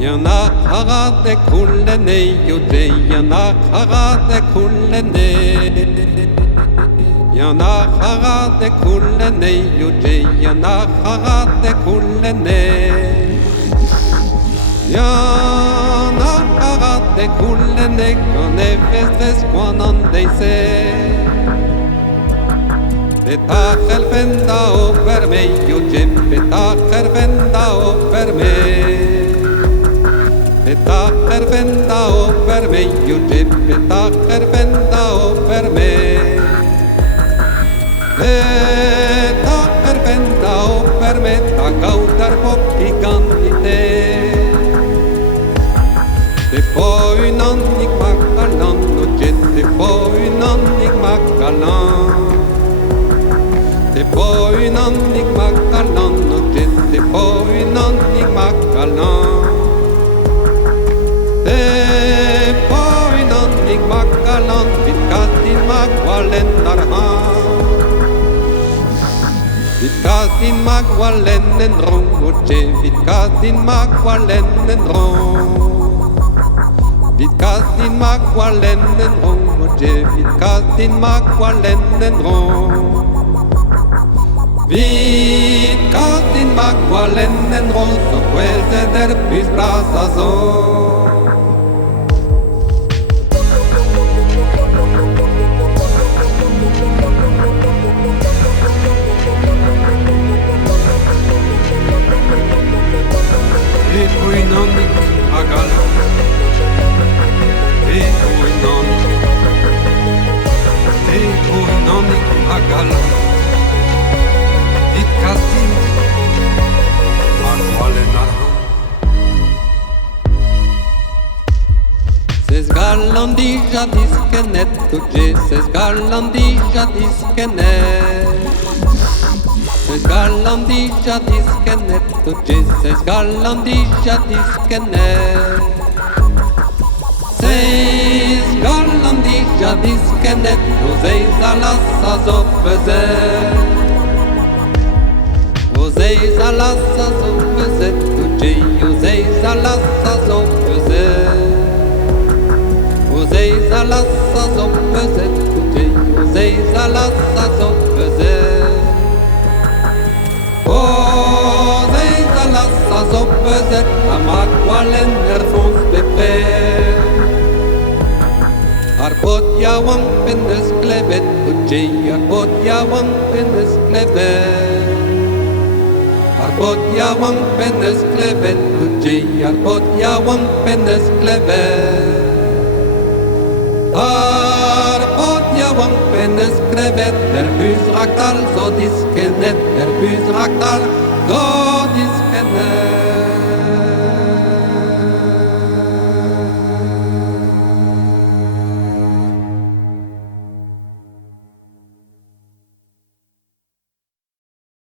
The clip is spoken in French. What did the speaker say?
Yana harade kullene yude, yana harade kullene. Yana harade kullene yude, yana harade kullene. Yana harade kullene, kone vestes kwanan deise. Betacher venda over me, yude, betacher venda over me. Betacher venda over me, yude, betacher venda over me. Betacher venda over me, ta gautar pop gigantite. Det var en annik makalan, och det var en annik makalan. Det var en annik makalan, och det var en annik makalan. Det var en annik makalan, vid kastin magwalen han. Vid kastin magwalen en rong, och vid kastin magwalen en rong. Vid kastin magwalen en rong, och vid kastin magwalen en rong. Vid kastin magwalen en rong, så puede der pys brazas Sesgalandija diskenet, tuđe sesgalandija diskenet. Sesgalandija diskenet, tuđe sesgalandija diskenet. Sesgalandija diskenet, uzeis alasa zopezet. Uzeis alasa zopezet, tuđe uzeis alasa zopezet. Uzeis alasa zopezet, tuđe uzeis alasa zopezet. Uzeis alasa zopezet, amagwalen erfons bepe. Arpot yawan pendes klebet, tuđe arpot yawan pendes klebet. Arpot yawan pendes klebet, tuđe arpot yawan pendes klebet. Arpot yawan pendes klebet, der bus raktal, så diskenet, der bus raktal, så diskenet.